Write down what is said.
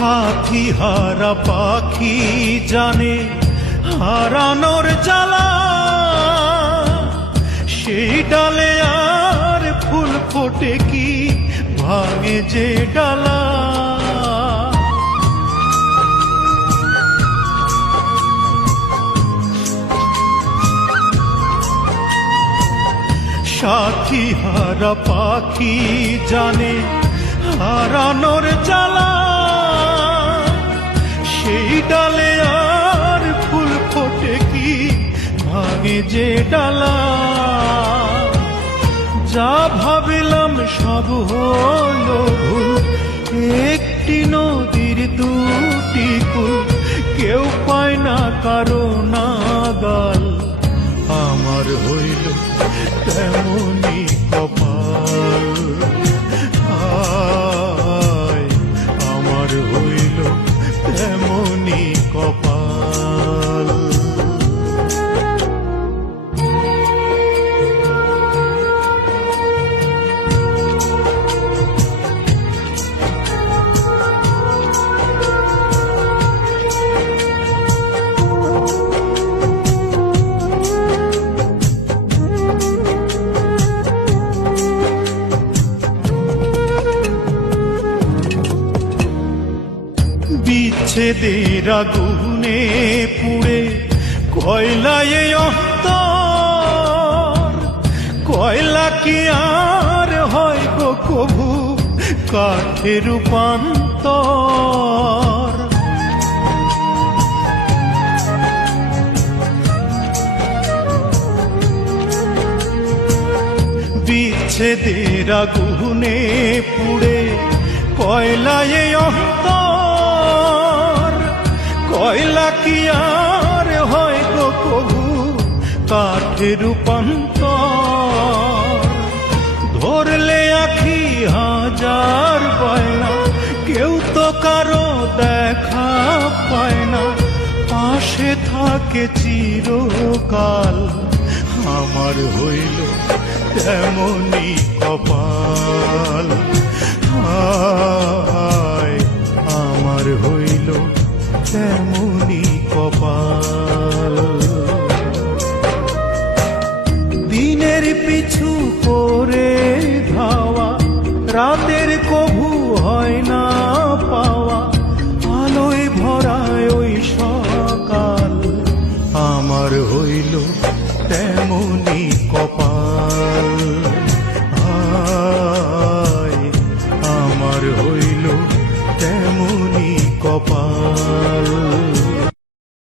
সাথী হারা পাখি জানে হারানোর জ্বালা, সেই ডালে আর ফুল ফোটে কি ভাঙে যে ডালা। সাথী হারা পাখি জানে হারানোর জ্বালা, সেই ডালে আর ফুল ফোটে কি ভাঙে যে ডালা। যা ভাবিলাম সব হলো ভুল, একটি নদীর দুটি কুল, কেউ পায় না কারো নাগাল। আমার হইল তেমনি কপাল, হায় আমার হইল তেমনি কপাল। বিচ্ছেদের আগুনে পুড়ে কয়লায় অন্তর, কয়লা কি আর হয় গো কভু কাঠে রূপান্তর। বিচ্ছেদের আগুনে পুড়ে কয়লায় অন্তর, কয়লা কি আর হয় গো কভু কাঠে রূপান্তর। ধরলে আখি হাজার বায়না, কেউ তো কারো দেখা পায় না, পাশে থাকে চিরকাল। আমার হইল তেমনি কপাল, হায় আমার হইল তেমনি কপাল। দিনের পিছু করে ধাওয়া, রাতের কভু হয় না পাওয়া, আলোয় ভরায় ওই সকাল। আমার হইল তেমনি কপাল, হায় আমার হইল তেমনি কপাল।